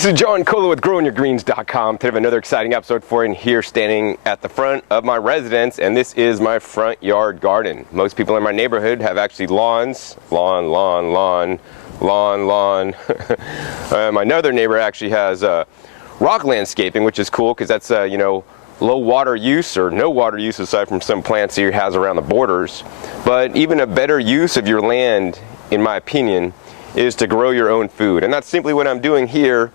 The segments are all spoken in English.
This is John Cola with growingyourgreens.com. Today I have another exciting episode for you here, standing at the front of my residence, and this is my front yard garden. Most people in my neighborhood have actually lawns, lawn. My other neighbor actually has rock landscaping, which is cool because that's low water use or no water use aside from some plants he has around the borders. But even a better use of your land, in my opinion, is to grow your own food. And that's simply what I'm doing here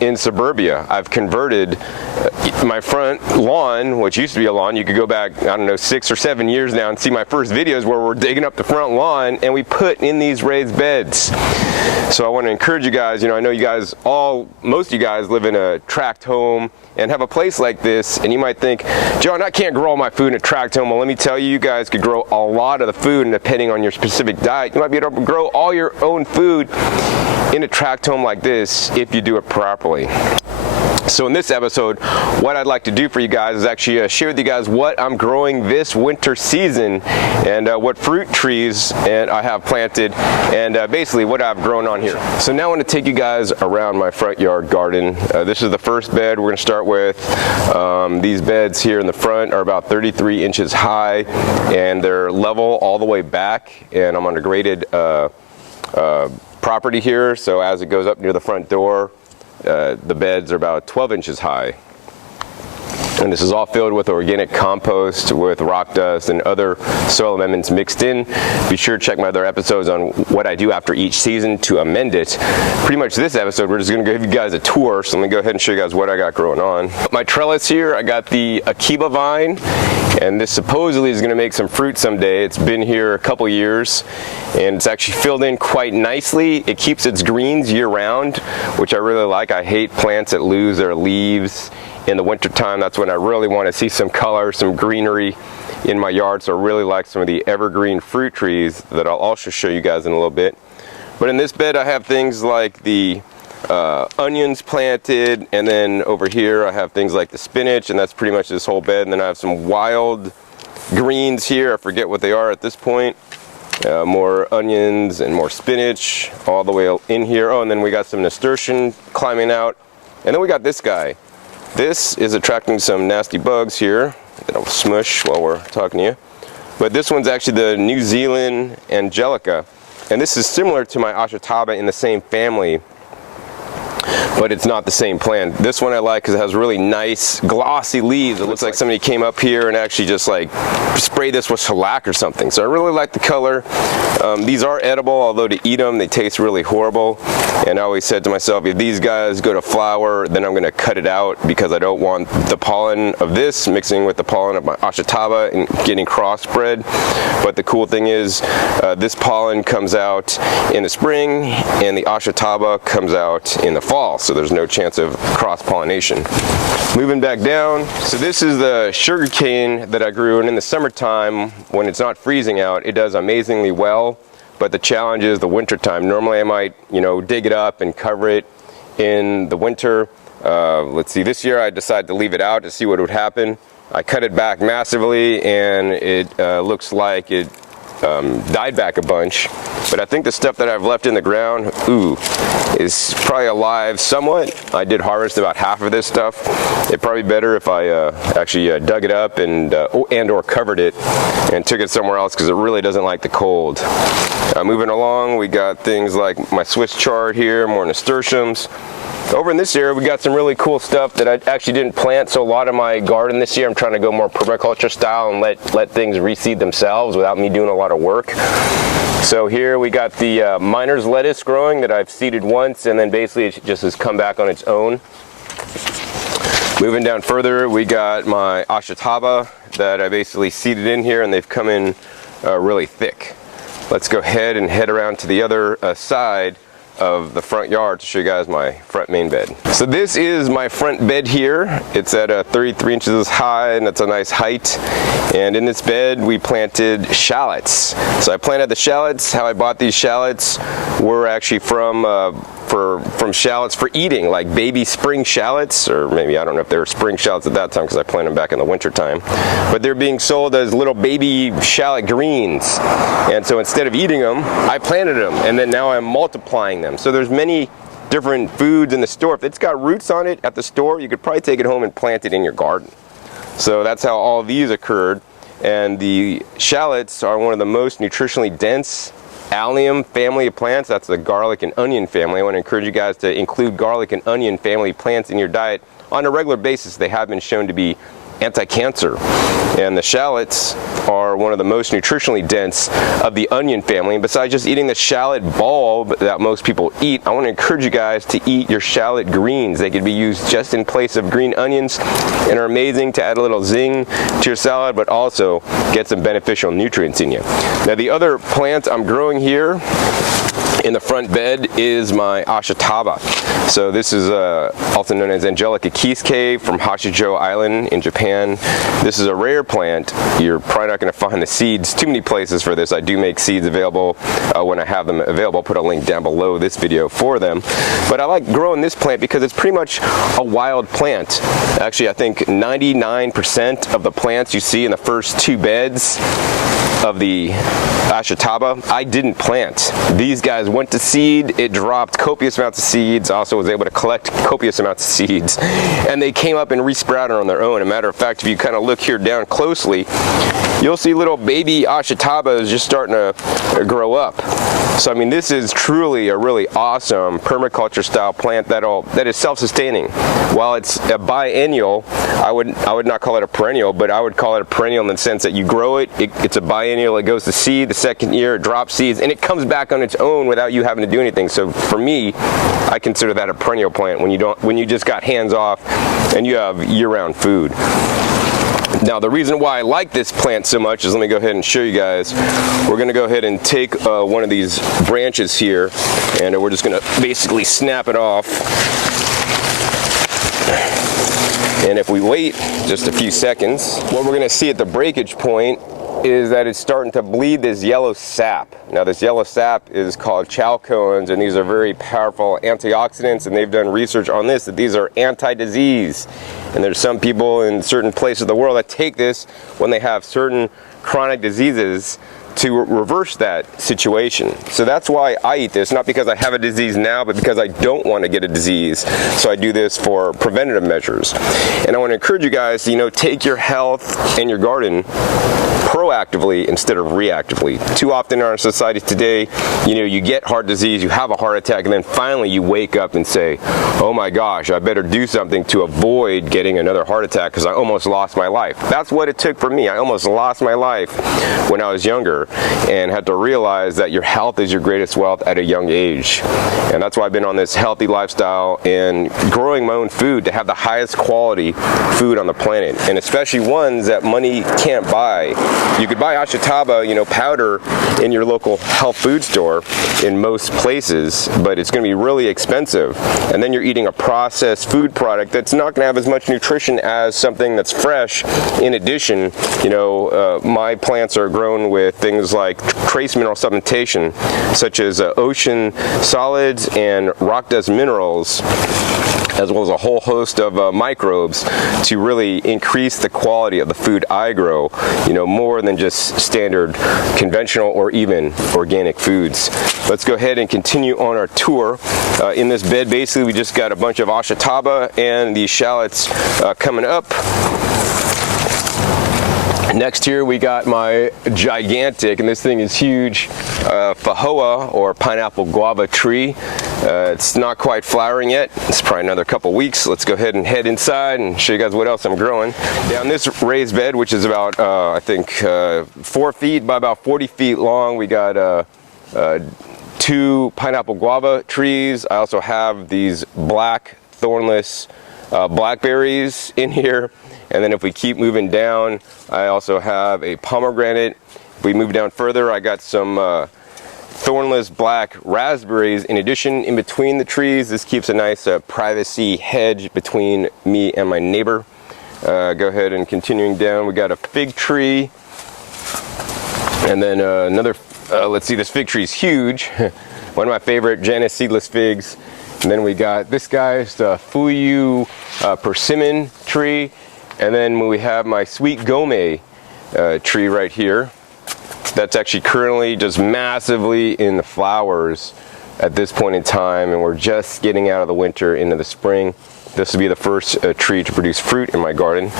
in suburbia. I've converted my front lawn, which used to be a lawn. You could go back, I don't know, 6 or 7 years now and see my first videos where we're digging up the front lawn and we put in these raised beds. So I want to encourage you guys, I know you guys most of you guys live in a tract home and have a place like this, and you might think, John, I can't grow all my food in a tract home. Well, let me tell you, you guys could grow a lot of the food, and depending on your specific diet, you might be able to grow all your own food in a tract home like this if you do it properly. So in this episode, what I'd like to do for you guys is actually share with you guys what I'm growing this winter season and what fruit trees I have planted and basically what I've grown on here. So now I want to take you guys around my front yard garden. This is the first bed we're going to start with. These beds here in the front are about 33 inches high and they're level all the way back, and I'm on a graded property here, so as it goes up near the front door, the beds are about 12 inches high. And this is all filled with organic compost with rock dust and other soil amendments mixed in. Be sure to check my other episodes on what I do after each season to amend it. Pretty much this episode, we're just going to give you guys a tour, so let me go ahead and show you guys what I got growing on. My trellis here, I got the Ashitaba vine, and this supposedly is going to make some fruit someday. It's been here a couple years, and it's actually filled in quite nicely. It keeps its greens year-round, which I really like. I hate plants that lose their leaves in the winter time. That's when I really want to see some color, some greenery in my yard. So I really like some of the evergreen fruit trees that I'll also show you guys in a little bit. But in this bed I have things like the onions planted, and then over here I have things like the spinach, and that's pretty much this whole bed. And then I have some wild greens here. I forget what they are at this point. More onions and more spinach all the way in here. Oh, and then we got some nasturtium climbing out. And then we got this guy. This is attracting some nasty bugs here that I'll smush while we're talking to you. But this one's actually the New Zealand Angelica. And this is similar to my Ashitaba in the same family, but it's not the same plant. This one I like because it has really nice glossy leaves. It looks like somebody came up here and actually just like sprayed this with shellac or something. So I really like the color. These are edible, although to eat them they taste really horrible. And I always said to myself, if these guys go to flower, then I'm going to cut it out because I don't want the pollen of this mixing with the pollen of my Ashitaba and getting crossbred. But the cool thing is this pollen comes out in the spring and the Ashitaba comes out in the fall. So there's no chance of cross-pollination. Moving back down, so this is the sugar cane that I grew, and in the summertime when it's not freezing out, it does amazingly well. But the challenge is the winter time. Normally I might, dig it up and cover it in the winter. Let's see, this year I decided to leave it out to see what would happen. I cut it back massively, and it looks like it died back a bunch. But I think the stuff that I've left in the ground, is probably alive somewhat. I did harvest about half of this stuff. It'd probably be better if I actually dug it up and or covered it and took it somewhere else because it really doesn't like the cold. Moving along, we got things like my Swiss chard here, more nasturtiums. Over in this area, we got some really cool stuff that I actually didn't plant. So a lot of my garden this year, I'm trying to go more permaculture style and let things reseed themselves without me doing a lot of work. So here we got the miner's lettuce growing that I've seeded once, and then basically it just has come back on its own. Moving down further, we got my Ashitaba that I basically seeded in here, and they've come in really thick. Let's go ahead and head around to the other side of the front yard to show you guys my front main bed. So this is my front bed here. It's at 33 inches high, and it's a nice height. And in this bed we planted shallots. So I planted the shallots. How I bought these shallots were actually from shallots for eating, like baby spring shallots, or maybe I don't know if they were spring shallots at that time because I planted them back in the winter time. But they're being sold as little baby shallot greens. And so instead of eating them, I planted them, and then now I'm multiplying them. So there's many different foods in the store, if it's got roots on it at the store, you could probably take it home and plant it in your garden. So that's how all of these occurred. And the shallots are one of the most nutritionally dense allium family of plants. That's the garlic and onion family. I want to encourage you guys to include garlic and onion family plants in your diet on a regular basis. They have been shown to be anti-cancer. And the shallots are one of the most nutritionally dense of the onion family. And besides just eating the shallot bulb that most people eat, I want to encourage you guys to eat your shallot greens. They can be used just in place of green onions and are amazing to add a little zing to your salad, but also get some beneficial nutrients in you. Now, the other plant I'm growing here in the front bed is my Ashitaba. So this is also known as Angelica Keys Cave from Honshu Island in Japan. This is a rare plant. You're probably not going to find the seeds too many places for this. I do make seeds available when I have them available. I'll put a link down below this video for them. But I like growing this plant because it's pretty much a wild plant. Actually, I think 99% of the plants you see in the first two beds of the Ashitaba, I didn't plant. These guys went to seed, it dropped copious amounts of seeds. I also was able to collect copious amounts of seeds, and they came up and resprouted on their own. As a matter of fact, if you kind of look here down closely, you'll see little baby Ashitabas just starting to grow up. So I mean, this is truly a really awesome permaculture style plant that is self-sustaining. While it's a biennial, I would not call it a perennial, but I would call it a perennial in the sense that you grow it, it's a biennial, it goes to seed, the second year it drops seeds, and it comes back on its own without you having to do anything. So for me, I consider that a perennial plant when you just got hands off and you have year-round food. Now, the reason why I like this plant so much is, let me go ahead and show you guys. We're going to go ahead and take one of these branches here, and we're just going to basically snap it off. And if we wait just a few seconds, what we're going to see at the breakage point is that it's starting to bleed this yellow sap. Now, this yellow sap is called chalcones, and these are very powerful antioxidants, and they've done research on this, that these are anti-disease. And there's some people in certain places of the world that take this when they have certain chronic diseases to reverse that situation. So that's why I eat this, not because I have a disease now, but because I don't want to get a disease. So I do this for preventative measures. And I want to encourage you guys to, take your health and your garden proactively instead of reactively. Too often in our society today, you get heart disease, you have a heart attack, and then finally you wake up and say, oh my gosh, I better do something to avoid getting another heart attack because I almost lost my life. That's what it took for me. I almost lost my life when I was younger and had to realize that your health is your greatest wealth at a young age. And that's why I've been on this healthy lifestyle and growing my own food to have the highest quality food on the planet, and especially ones that money can't buy. You could buy Ashitaba, powder in your local health food store in most places, but it's going to be really expensive. And then you're eating a processed food product that's not going to have as much nutrition as something that's fresh. In addition, my plants are grown with things like trace mineral supplementation, such as ocean solids and rock dust minerals, as well as a whole host of microbes to really increase the quality of the food I grow, more than just standard conventional or even organic foods. Let's go ahead and continue on our tour. In this bed, basically, we just got a bunch of Ashitaba and these shallots coming up. Next here we got my gigantic, and this thing is huge, fajoa or pineapple guava tree. It's not quite flowering yet. It's probably another couple weeks. Let's go ahead and head inside and show you guys what else I'm growing. Down this raised bed, which is about, I think, 4 feet by about 40 feet long, we got 2 pineapple guava trees. I also have these black thornless blackberries in here. And then if we keep moving down, I also have a pomegranate. If we move down further, I got some thornless black raspberries. In addition, in between the trees, this keeps a nice privacy hedge between me and my neighbor. Go ahead and continuing down, we got a fig tree. And then another, let's see, this fig tree is huge. One of my favorite Janus seedless figs. And then we got this guy's the Fuyu persimmon tree. And then we have my sweet gome tree right here. That's actually currently just massively in the flowers. at this point in time, and we're just getting out of the winter into the spring. This will be the first tree to produce fruit in my garden.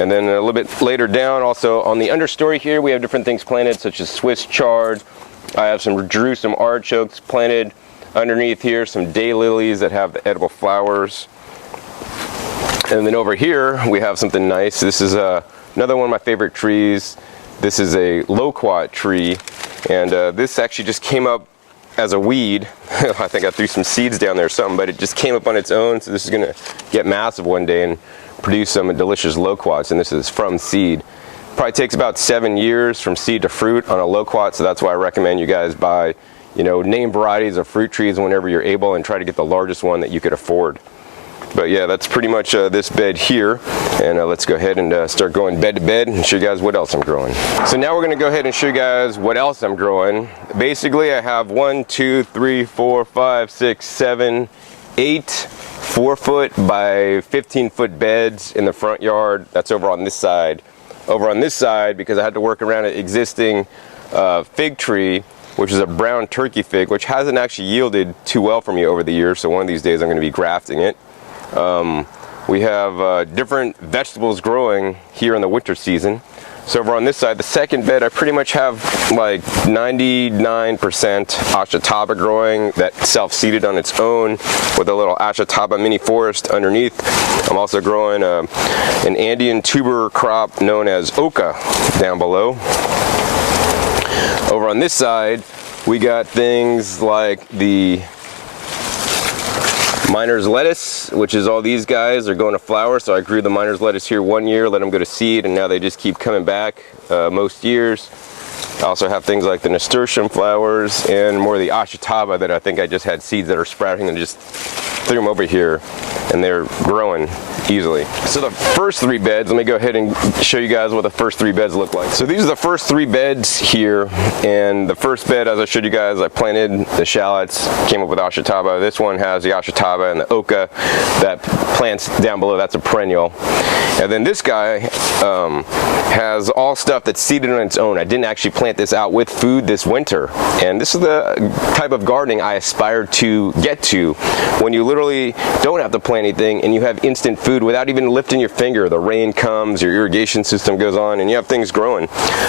And then a little bit later down, also on the understory here, we have different things planted, such as Swiss chard. I have some Jerusalem artichokes planted. Underneath here, some daylilies that have the edible flowers. And then over here, we have something nice. This is another one of my favorite trees. This is a loquat tree, and this actually just came up as a weed. I think I threw some seeds down there or something, but it just came up on its own. So this is gonna get massive one day and produce some delicious loquats, and this is from seed. Probably takes about 7 years from seed to fruit on a loquat, so that's why I recommend you guys buy, you know, name varieties of fruit trees whenever you're able, and try to get the largest one that you could afford. But yeah, that's pretty much this bed here, and let's go ahead and start going bed to bed and show you guys what else I'm growing. So now we're gonna go ahead and show you guys what else I'm growing. Basically, I have 1, 2, 3, 4, 5, 6, 7, 8 4-foot by 15-foot beds in the front yard. That's over on this side. Over on this side, because I had to work around an existing fig tree, which is a brown turkey fig, which hasn't actually yielded too well for me over the years, so one of these days I'm going to be grafting it. We have different vegetables growing here in the winter season. So over on this side, the second bed, I pretty much have like 99% Ashitaba growing, that self-seeded on its own with a little Ashitaba mini forest underneath. I'm also growing an Andean tuber crop known as oca down below. Over on this side, we got things like the miner's lettuce, which is all these guys are going to flower. So I grew the miner's lettuce here 1 year, let them go to seed, and now they just keep coming back most years. I also have things like the nasturtium flowers and more of the Ashitaba that I think I just had seeds that are sprouting, and just threw them over here and they're growing easily. So the first 3 beds, let me go ahead and show you guys what the first 3 beds look like. So these are the first 3 beds here, and the first bed, as I showed you guys, I planted the shallots, came up with Ashitaba. This one has the Ashitaba and the oca. That plant's down below, that's a perennial. And then this guy has all stuff that's seeded on its own. I didn't actually plant this out with food this winter, and this is the type of gardening I aspire to get to, when you literally don't have to plant anything and you have instant food without even lifting your finger. The rain comes, your irrigation system goes on, and you have things growing.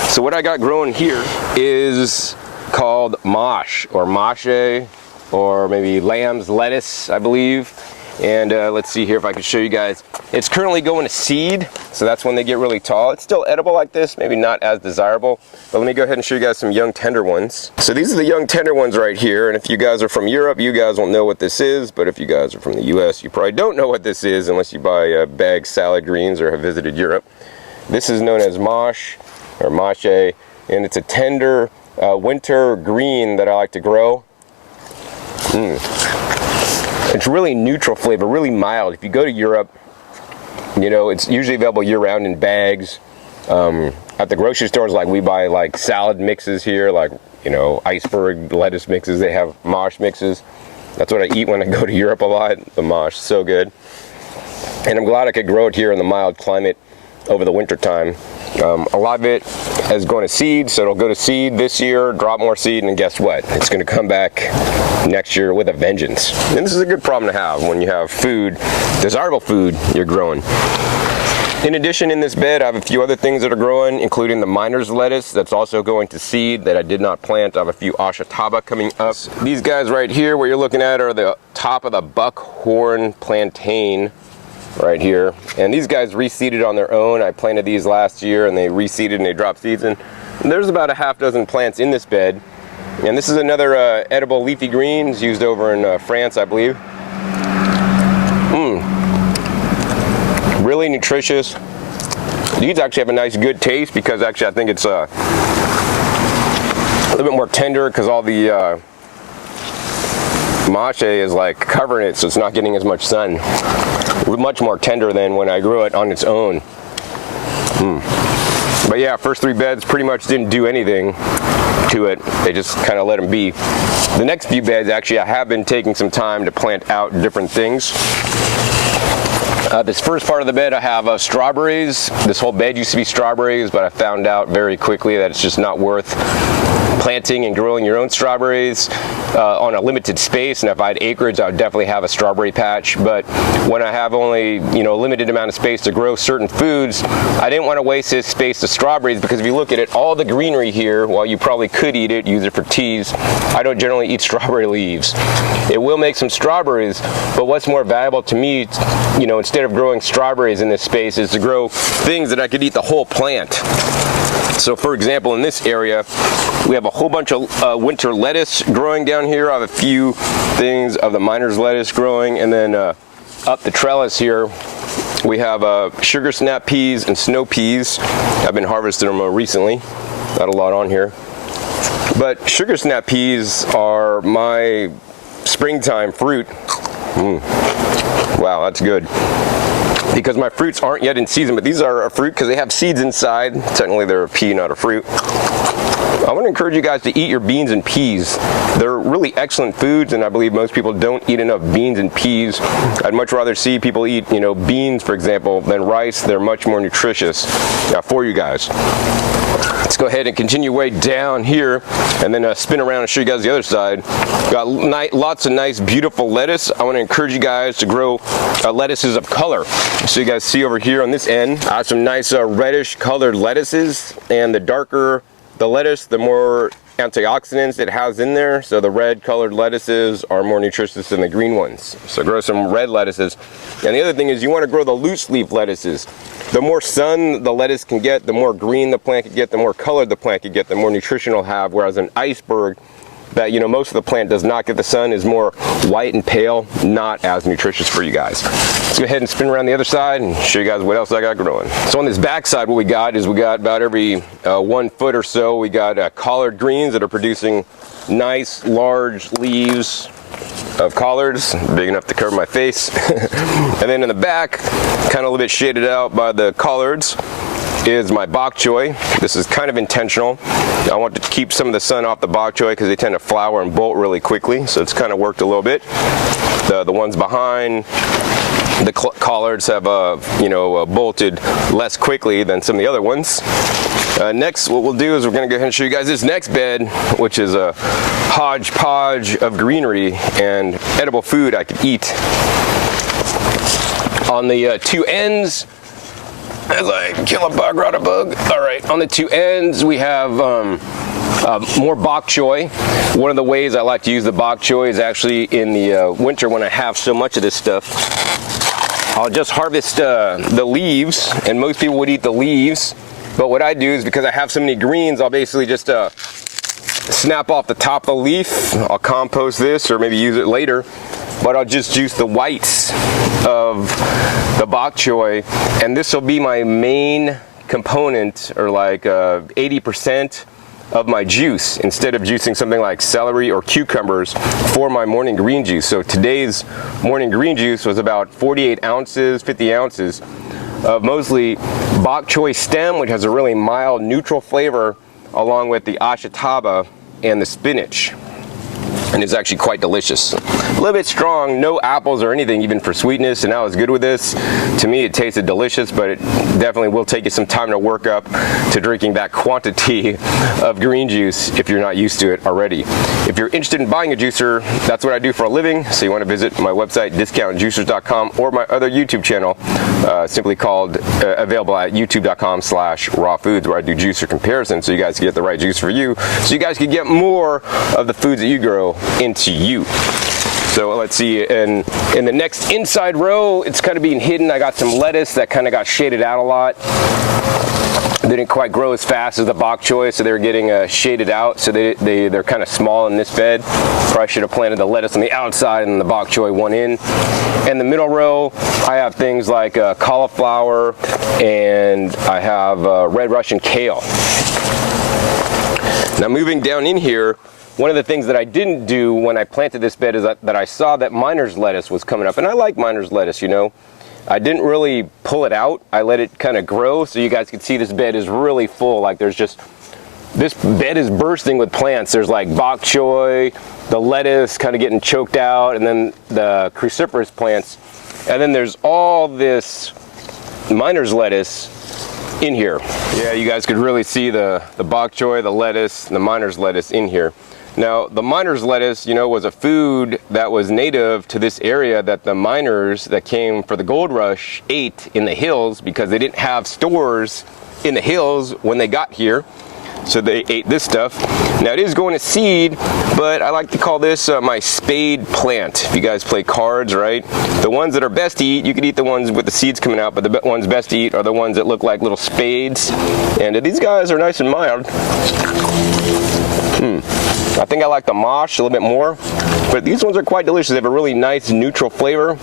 So what I got growing here is called mosh, or mache, or maybe lamb's lettuce, I believe. And let's see here if I can show you guys. It's currently going to seed, so that's when they get really tall. It's still edible like this, maybe not as desirable, but let me go ahead and show you guys some young tender ones. So these are the young tender ones right here, and if you guys are from Europe, you guys will know what this is, but if you guys are from the US, you probably don't know what this is unless you buy bagged salad greens or have visited Europe. This is known as mosh, or mache, and it's a tender winter green that I like to grow. It's really neutral flavor, really mild. If you go to Europe, you know, it's usually available year-round in bags. At the grocery stores, like, we buy like salad mixes here, like, you know, iceberg lettuce mixes. They have mosh mixes. That's what I eat when I go to Europe a lot. The mosh, so good. And I'm glad I could grow it here in the mild climate over the winter time. A lot of it is going to seed, so it'll go to seed this year, drop more seed, and guess what? It's going to come back next year with a vengeance. And this is a good problem to have when you have food, desirable food you're growing. In addition, in this bed, I have a few other things that are growing, including the miner's lettuce that's also going to seed that I did not plant. I have a few Ashitaba coming up. These guys right here, what you're looking at, are the top of the buckhorn plantain right here, and these guys reseeded on their own. I planted these last year and they reseeded and they dropped seeds in. And there's about a half dozen plants in this bed, and this is another edible leafy greens used over in France, I believe. Really nutritious. These actually have a nice good taste, because actually I think it's a little bit more tender because all the mache is like covering it, so it's not getting as much sun. Much more tender than when I grew it on its own. But yeah, first 3 beds pretty much didn't do anything to it. They just kind of let them be. The next few beds, actually, I have been taking some time to plant out different things. This first part of the bed, I have strawberries. This whole bed used to be strawberries, but I found out very quickly that it's just not worth planting and growing your own strawberries on a limited space, and if I had acreage, I would definitely have a strawberry patch. But when I have only, you know, a limited amount of space to grow certain foods, I didn't want to waste this space to strawberries, because if you look at it, all the greenery here, while you probably could eat it, use it for teas, I don't generally eat strawberry leaves. It will make some strawberries, but what's more valuable to me, you know, instead of growing strawberries in this space, is to grow things that I could eat the whole plant. So for example, in this area, we have a whole bunch of winter lettuce growing down here. I have a few things of the miner's lettuce growing, and then up the trellis here, we have sugar snap peas and snow peas. I've been harvesting them recently. Got a lot on here. But sugar snap peas are my springtime fruit. Wow, that's good. Because my fruits aren't yet in season, but these are a fruit because they have seeds inside. Technically they're a pea, not a fruit. I want to encourage you guys to eat your beans and peas. They're really excellent foods, and I believe most people don't eat enough beans and peas. I'd much rather see people eat, you know, beans, for example, than rice. They're much more nutritious for you guys. Let's go ahead and continue way down here, and then spin around and show you guys the other side. Got lots of nice, beautiful lettuce. I want to encourage you guys to grow lettuces of color. So you guys see over here on this end, I have some nice reddish colored lettuces, and the darker the lettuce, the more antioxidants it has in there. So the red colored lettuces are more nutritious than the green ones. So grow some red lettuces. And the other thing is, you want to grow the loose leaf lettuces. The more sun the lettuce can get, the more green the plant can get, the more colored the plant can get, the more nutrition it'll have. Whereas an iceberg that, you know, most of the plant does not get the sun is more white and pale, not as nutritious for you guys. Let's go ahead and spin around the other side and show you guys what else I got growing. So on this back side, what we got is, we got about every 1 foot or so, we got collard greens that are producing nice large leaves of collards, big enough to cover my face. And then in the back, kind of a little bit shaded out by the collards, is my bok choy. This is kind of intentional. I want to keep some of the sun off the bok choy because they tend to flower and bolt really quickly, so it's kind of worked a little bit. The ones behind the collards have bolted less quickly than some of the other ones. Next, what we'll do is we're going to go ahead and show you guys this next bed, which is a hodgepodge of greenery and edible food I could eat. On the two ends, as I kill a bug, rot a bug. All right, on the two ends we have more bok choy. One of the ways I like to use the bok choy is actually in the winter, when I have so much of this stuff. I'll just harvest the leaves, and most people would eat the leaves. But what I do is, because I have so many greens, I'll basically just snap off the top of the leaf. I'll compost this, or maybe use it later. But I'll just juice the whites of the bok choy, and this will be my main component, or like 80% of my juice, instead of juicing something like celery or cucumbers for my morning green juice. So today's morning green juice was about 48 ounces, 50 ounces of mostly bok choy stem, which has a really mild, neutral flavor, along with the Ashitaba and the spinach. And it's actually quite delicious. A little bit strong, no apples or anything even for sweetness, and I was good with this. To me it tasted delicious, but it definitely will take you some time to work up to drinking that quantity of green juice if you're not used to it already. If you're interested in buying a juicer, that's what I do for a living, so you want to visit my website, discountjuicers.com, or my other YouTube channel, simply called, available at youtube.com/rawfoods, where I do juicer comparisons, so you guys can get the right juice for you, so you guys can get more of the foods that you grow into you. So let's see, in the next inside row, it's kind of being hidden. I got some lettuce that kind of got shaded out a lot. They didn't quite grow as fast as the bok choy, so they were getting shaded out, so they're kind of small in this bed. Probably should have planted the lettuce on the outside and the bok choy one in. In the middle row, I have things like cauliflower, and I have red Russian kale. Now moving down in here, one of the things that I didn't do when I planted this bed is that I saw that miner's lettuce was coming up, and I like miner's lettuce, you know. I didn't really pull it out. I let it kind of grow, so you guys can see this bed is really full. Like, there's just, this bed is bursting with plants. There's like bok choy, the lettuce kind of getting choked out, and then the cruciferous plants. And then there's all this miner's lettuce in here. Yeah, you guys could really see the bok choy, the lettuce, and the miner's lettuce in here. Now, the miner's lettuce, you know, was a food that was native to this area that the miners that came for the gold rush ate in the hills because they didn't have stores in the hills when they got here. So they ate this stuff. Now it is going to seed, but I like to call this my spade plant. If you guys play cards, right? The ones that are best to eat, you could eat the ones with the seeds coming out, but the ones best to eat are the ones that look like little spades. And these guys are nice and mild. I think I like the mosh a little bit more, but these ones are quite delicious. They have a really nice neutral flavor,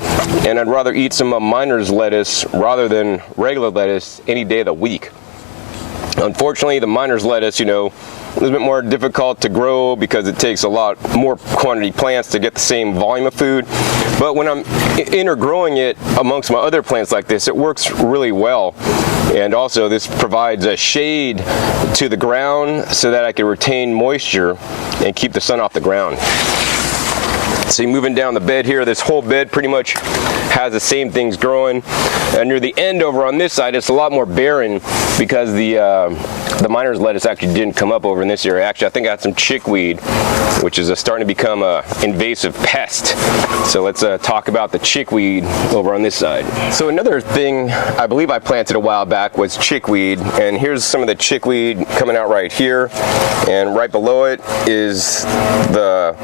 and I'd rather eat some miner's lettuce rather than regular lettuce any day of the week. Unfortunately, the miner's lettuce, you know, a little bit more difficult to grow because it takes a lot more quantity plants to get the same volume of food. But when I'm intergrowing it amongst my other plants like this, it works really well. And also this provides a shade to the ground so that I can retain moisture and keep the sun off the ground. See, moving down the bed here, this whole bed pretty much has the same things growing. And near the end over on this side, it's a lot more barren because the miner's lettuce actually didn't come up over in this area. Actually, I think I had some chickweed, which is starting to become an invasive pest. So let's talk about the chickweed over on this side. So another thing I believe I planted a while back was chickweed. And here's some of the chickweed coming out right here. And right below it is the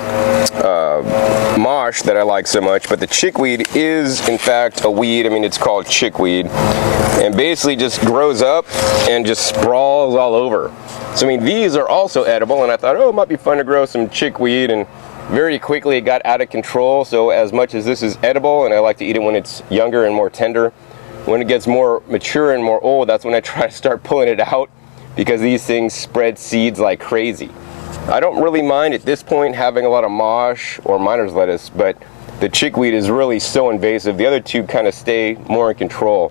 mosh that I like so much, but the chickweed is in fact a weed. I mean, it's called chickweed, and basically just grows up and just sprawls all over. So I mean, these are also edible, and I thought, oh, it might be fun to grow some chickweed, and very quickly it got out of control. So as much as this is edible, and I like to eat it when it's younger and more tender, when it gets more mature and more old, that's when I try to start pulling it out, because these things spread seeds like crazy. I don't really mind at this point having a lot of mosh or miner's lettuce, but the chickweed is really so invasive. The other two kind of stay more in control.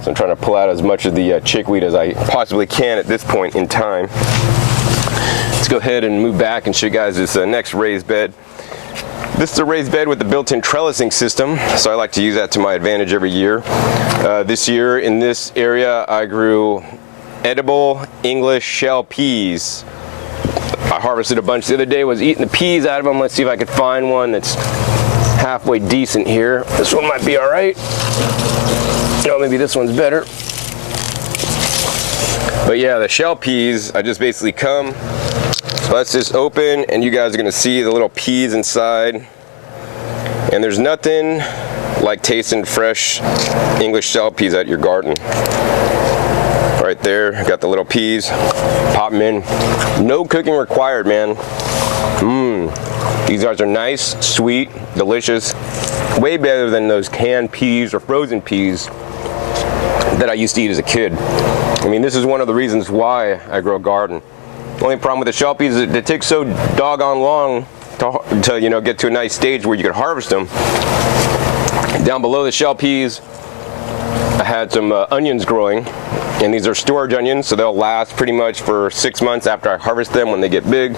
So I'm trying to pull out as much of the chickweed as I possibly can at this point in time. Let's go ahead and move back and show you guys this next raised bed. This is a raised bed with the built-in trellising system, so I like to use that to my advantage every year. This year in this area I grew edible English shell peas. I harvested a bunch the other day, was eating the peas out of them. Let's see if I could find one that's halfway decent here. This one might be all right. No, maybe this one's better. But yeah, the shell peas, I just basically come, bust this open, and you guys are gonna see the little peas inside. And there's nothing like tasting fresh English shell peas at your garden. Right there, got the little peas, pop them in. No cooking required, man. These guys are nice, sweet, delicious. Way better than those canned peas or frozen peas that I used to eat as a kid. I mean, this is one of the reasons why I grow a garden. The only problem with the shell peas is that it takes so doggone long to you know, get to a nice stage where you can harvest them. Down below the shell peas, I had some onions growing, and these are storage onions, so they'll last pretty much for 6 months after I harvest them when they get big.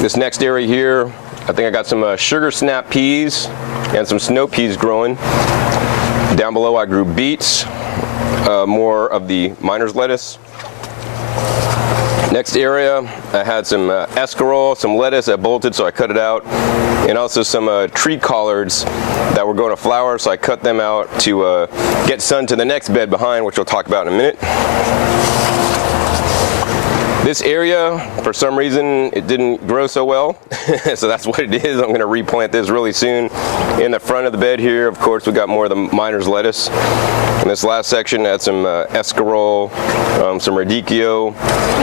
This next area here, I think I got some sugar snap peas and some snow peas growing. Down below I grew beets, more of the miner's lettuce. Next area, I had some escarole, some lettuce that bolted, so I cut it out, and also some tree collards that were going to flower, so I cut them out to get sun to the next bed behind, which we'll talk about in a minute. This area, for some reason, it didn't grow so well, so that's what it is. I'm going to replant this really soon. In the front of the bed here, of course, we got more of the miner's lettuce. In this last section, I had some escarole, some radicchio,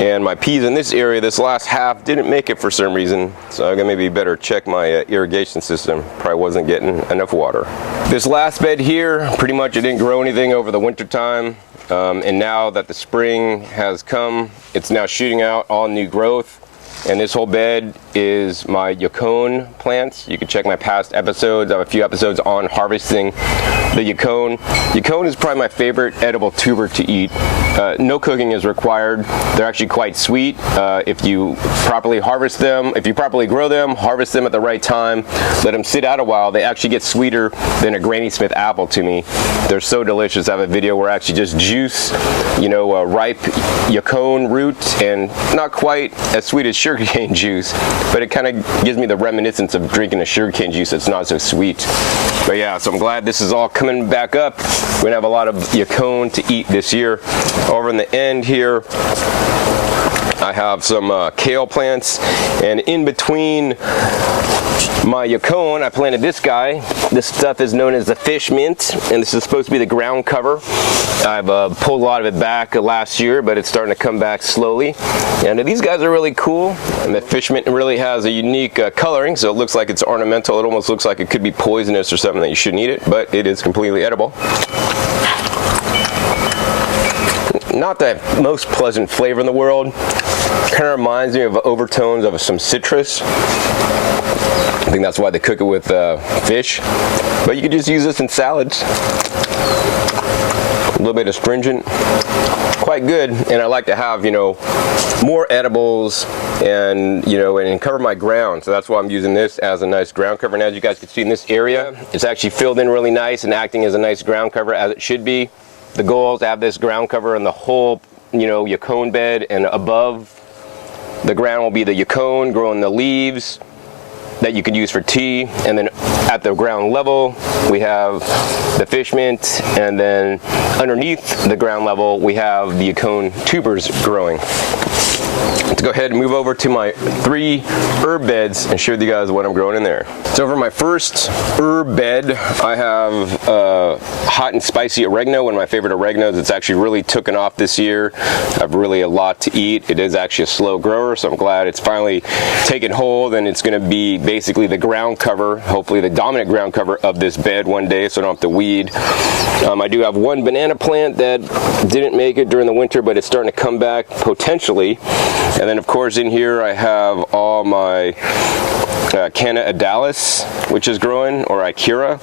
and my peas in this area. This last half didn't make it for some reason, so I'm going to maybe better check my irrigation system. Probably wasn't getting enough water. This last bed here, pretty much it didn't grow anything over the winter time. And now that the spring has come, it's now shooting out all new growth. And this whole bed is my yakon plants. You can check my past episodes. I have a few episodes on harvesting the yakon. Yakon is probably my favorite edible tuber to eat. No cooking is required. They're actually quite sweet. If you properly harvest them, if you properly grow them, harvest them at the right time, let them sit out a while, they actually get sweeter than a Granny Smith apple to me. They're so delicious. I have a video where I actually just juice, ripe yakon root, and not quite as sweet as sugarcane juice, but it kind of gives me the reminiscence of drinking a sugarcane juice that's not so sweet. But yeah, so I'm glad this is all coming back up. We're gonna have a lot of yakon to eat this year. Over in the end here, I have some kale plants, and in between my yakon, I planted this guy. This stuff is known as the fish mint, and this is supposed to be the ground cover. I've pulled a lot of it back last year, but it's starting to come back slowly. And these guys are really cool, and the fish mint really has a unique coloring, so it looks like it's ornamental. It almost looks like it could be poisonous or something that you shouldn't eat it, but it is completely edible. Not the most pleasant flavor in the world. Kind of reminds me of overtones of some citrus. I think that's why they cook it with fish. But you could just use this in salads. A little bit astringent. Quite good. And I like to have, more edibles and, and cover my ground. So that's why I'm using this as a nice ground cover. And as you guys can see in this area, it's actually filled in really nice and acting as a nice ground cover, as it should be. The goal is to have this ground cover in the whole, yakon bed, and above the ground will be the yakon growing the leaves that you can use for tea, and then at the ground level we have the fish mint, and then underneath the ground level we have the yakon tubers growing. Let's go ahead and move over to my 3 herb beds and show you guys what I'm growing in there. So for my first herb bed, I have hot and spicy oregano, one of my favorite oreganos. It's actually really taken off this year. I have really a lot to eat. It is actually a slow grower, so I'm glad it's finally taken hold, and it's going to be basically the ground cover, hopefully the dominant ground cover of this bed one day, so I don't have to weed. I do have one banana plant that didn't make it during the winter, but it's starting to come back potentially. And then of course in here I have all my Canna Adalis, which is growing, or Ikera,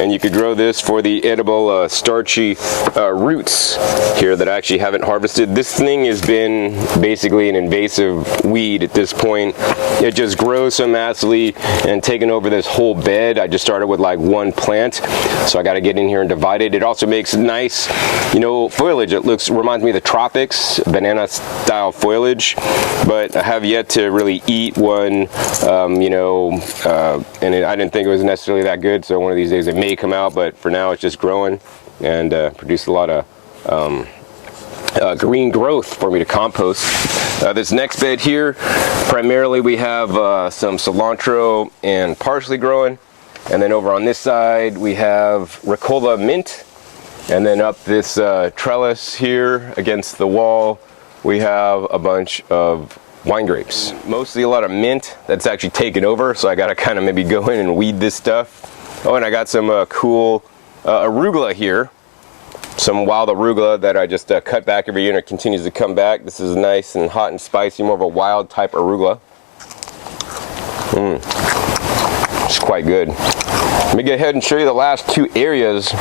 and you could grow this for the edible starchy roots here that I actually haven't harvested. This thing has been basically an invasive weed at this point. It just grows so massively and taken over this whole bed. I just started with like one plant, so I got to get in here and divide it. It also makes nice, foliage. It reminds me of the tropics, banana style foliage, but I have yet to really eat one, and I didn't think it was necessarily that good, so one of these days it may come out, but for now it's just growing and produce a lot of green growth for me to compost. This next bed here, primarily we have some cilantro and parsley growing, and then over on this side we have Ricola mint, and then up this trellis here against the wall we have a bunch of wine grapes. Mostly a lot of mint that's actually taken over, so I gotta kind of maybe go in and weed this stuff. Oh, and I got some cool arugula here. Some wild arugula that I just cut back every year, and it continues to come back. This is nice and hot and spicy, more of a wild type arugula. It's quite good. Let me go ahead and show you the last 2 areas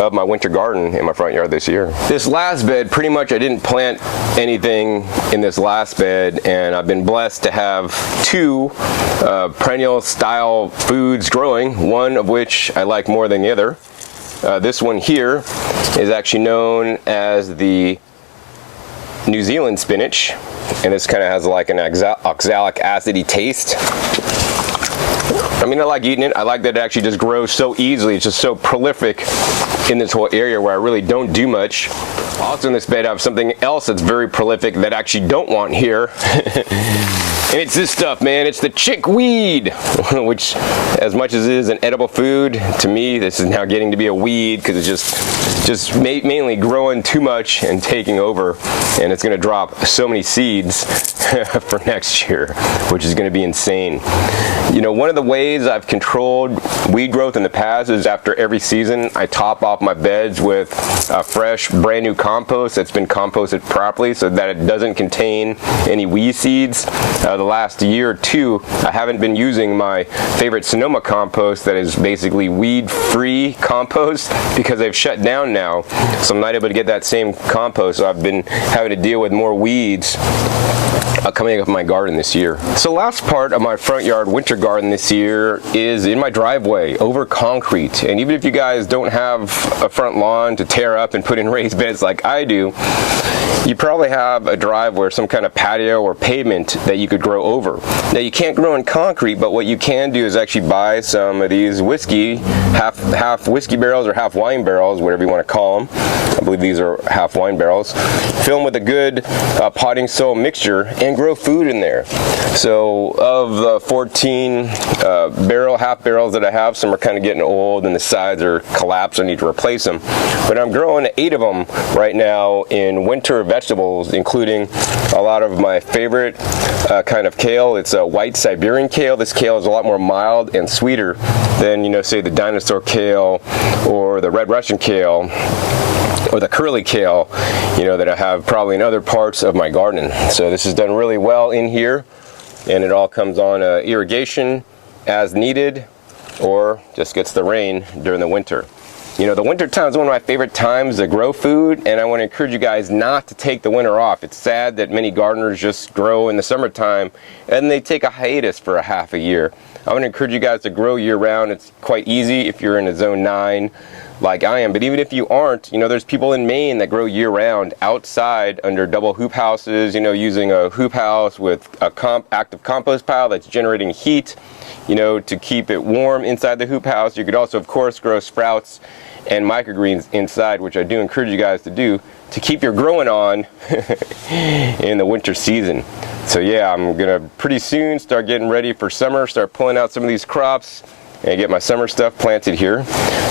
of my winter garden in my front yard this year. This last bed, pretty much I didn't plant anything in this last bed, and I've been blessed to have 2 perennial style foods growing, one of which I like more than the other. This one here is actually known as the New Zealand spinach, and this kind of has like an oxalic acidy taste. I mean, I like eating it. I like that it actually just grows so easily. It's just so prolific in this whole area where I really don't do much. Also in this bed I have something else that's very prolific that I actually don't want here. And it's this stuff, man. It's the chickweed, which, as much as it is an edible food, to me this is now getting to be a weed because it's just mainly growing too much and taking over, and it's going to drop so many seeds for next year, which is going to be insane. One of the ways I've controlled weed growth in the past is after every season I top off my beds with fresh, brand new compost that's been composted properly so that it doesn't contain any weed seeds. The last year or two, I haven't been using my favorite Sonoma compost that is basically weed-free compost because they've shut down now, so I'm not able to get that same compost, so I've been having to deal with more weeds coming up in my garden this year. So last part of my front yard winter garden this year is in my driveway over concrete. And even if you guys don't have a front lawn to tear up and put in raised beds like I do, you probably have a driveway or some kind of patio or pavement that you could grow over. Now you can't grow in concrete, but what you can do is actually buy some of these whiskey, half whiskey barrels or half wine barrels, whatever you want to call them. I believe these are half wine barrels. Fill them with a good potting soil mixture and grow food in there. So of the 14 half barrels that I have, some are kind of getting old and the sides are collapsed. I need to replace them. But I'm growing 8 of them right now in winter vegetables, including a lot of my favorite kind of kale. It's a white Siberian kale. This kale is a lot more mild and sweeter than, say the dinosaur kale or the red Russian kale or the curly kale, that I have probably in other parts of my garden. So this is done really well in here, and it all comes on irrigation as needed, or just gets the rain during the winter. The winter time is one of my favorite times to grow food, and I want to encourage you guys not to take the winter off. It's sad that many gardeners just grow in the summertime and they take a hiatus for a half a year. I want to encourage you guys to grow year round. It's quite easy if you're in a zone 9 like I am, but even if you aren't, there's people in Maine that grow year round outside under double hoop houses, using a hoop house with a active compost pile that's generating heat, to keep it warm inside the hoop house. You could also, of course, grow sprouts and microgreens inside, which I do encourage you guys to do to keep your growing on in the winter season. So yeah, I'm gonna pretty soon start getting ready for summer, start pulling out some of these crops and get my summer stuff planted here.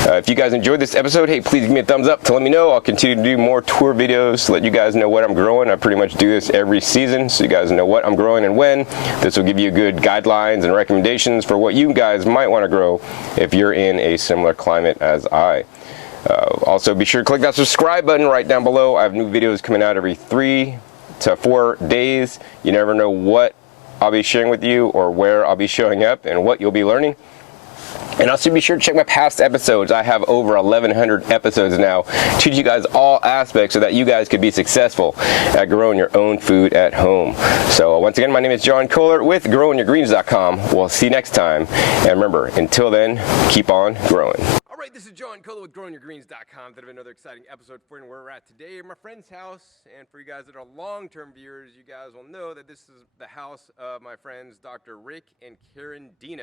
If you guys enjoyed this episode, hey, please give me a thumbs up to let me know. I'll continue to do more tour videos to let you guys know what I'm growing. I pretty much do this every season, so you guys know what I'm growing and when. This will give you good guidelines and recommendations for what you guys might want to grow if you're in a similar climate as I. Also, be sure to click that subscribe button right down below. I have new videos coming out every 3 to 4 days. You never know what I'll be sharing with you or where I'll be showing up and what you'll be learning. And also be sure to check my past episodes. I have over 1,100 episodes now. Teach you guys all aspects so that you guys could be successful at growing your own food at home. So once again, my name is John Kohler with growingyourgreens.com. We'll see you next time. And remember, until then, keep on growing. All right, this is John Kohler with growingyourgreens.com. That have another exciting episode for you. Where we're at today at my friend's house. And for you guys that are long-term viewers, you guys will know that this is the house of my friends, Dr. Rick and Karen Dina.